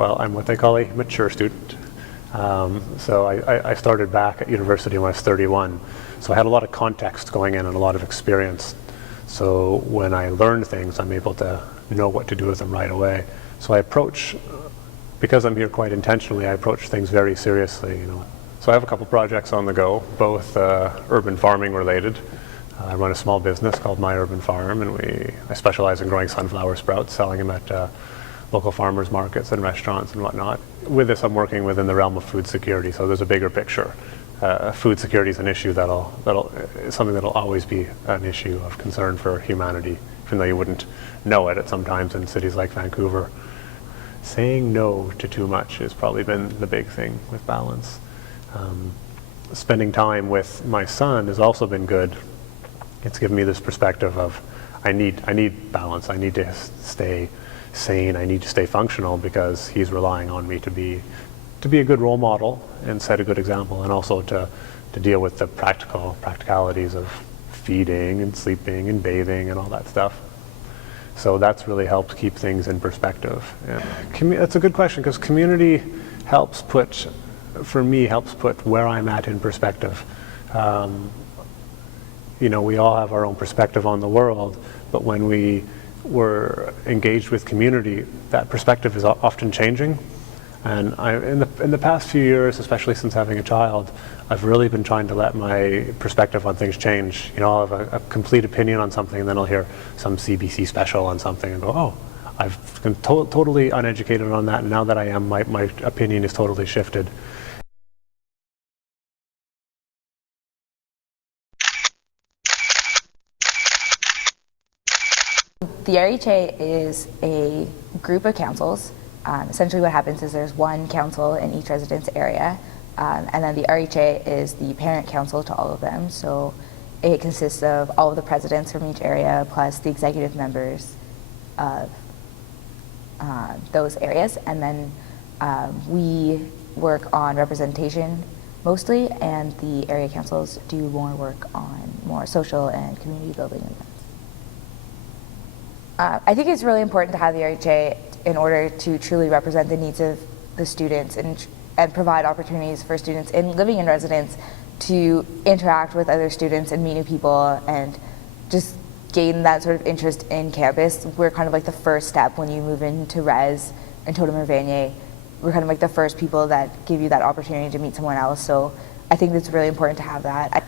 well, I'm what they call a mature student. So I started back at university when I was 31. So I had a lot of context going in and a lot of experience. So when I learn things, I'm able to know what to do with them right away. So I approach, because I'm here quite intentionally, I approach things very seriously. So I have a couple projects on the go, both urban farming related. I run a small business called My Urban Farm, and I specialize in growing sunflower sprouts, selling them at local farmers markets and restaurants and whatnot. With this, I'm working within the realm of food security, so there's a bigger picture. Food security is an issue something that'll always be an issue of concern for humanity, even though you wouldn't know it at sometimes in cities like Vancouver. Saying no to too much has probably been the big thing with balance. Spending time with my son has also been good. It's given me this perspective of I need balance. I need to stay sane. I need to stay functional because he's relying on me to be a good role model and set a good example, and also to deal with the practicalities of feeding and sleeping and bathing and all that stuff. So that's really helped keep things in perspective. And that's a good question, because community helps put where I'm at in perspective. We all have our own perspective on the world, but when we were engaged with community, that perspective is often changing. And in the past few years, especially since having a child, I've really been trying to let my perspective on things change. I'll have a complete opinion on something, and then I'll hear some CBC special on something and go, oh, I've been totally uneducated on that, and now that I am, my opinion is totally shifted. The RHA is a group of councils. Essentially what happens is there's one council in each residence area, and then the RHA is the parent council to all of them. So it consists of all of the presidents from each area plus the executive members of those areas. And then we work on representation mostly, and the area councils do more work on more social and community building events. I think it's really important to have the RHA in order to truly represent the needs of the students and provide opportunities for students living in residence to interact with other students and meet new people and just gain that sort of interest in campus. We're kind of like the first step when you move into res in Totem or Vanier. We're kind of like the first people that give you that opportunity to meet someone else. So I think it's really important to have that.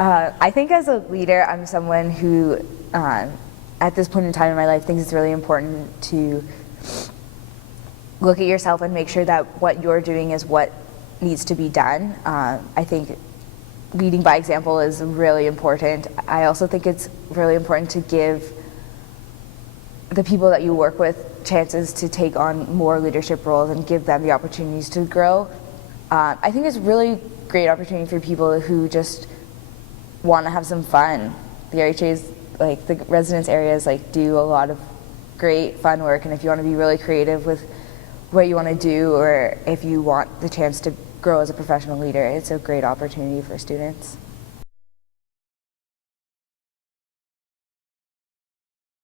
I think as a leader, I'm someone who at this point in time in my life thinks it's really important to look at yourself and make sure that what you're doing is what needs to be done. I think leading by example is really important. I also think it's really important to give the people that you work with chances to take on more leadership roles and give them the opportunities to grow. I think it's a really great opportunity for people who just want to have some fun. The RHA's, like the residence areas, do a lot of great fun work, and if you want to be really creative with what you want to do, or if you want the chance to grow as a professional leader, it's a great opportunity for students.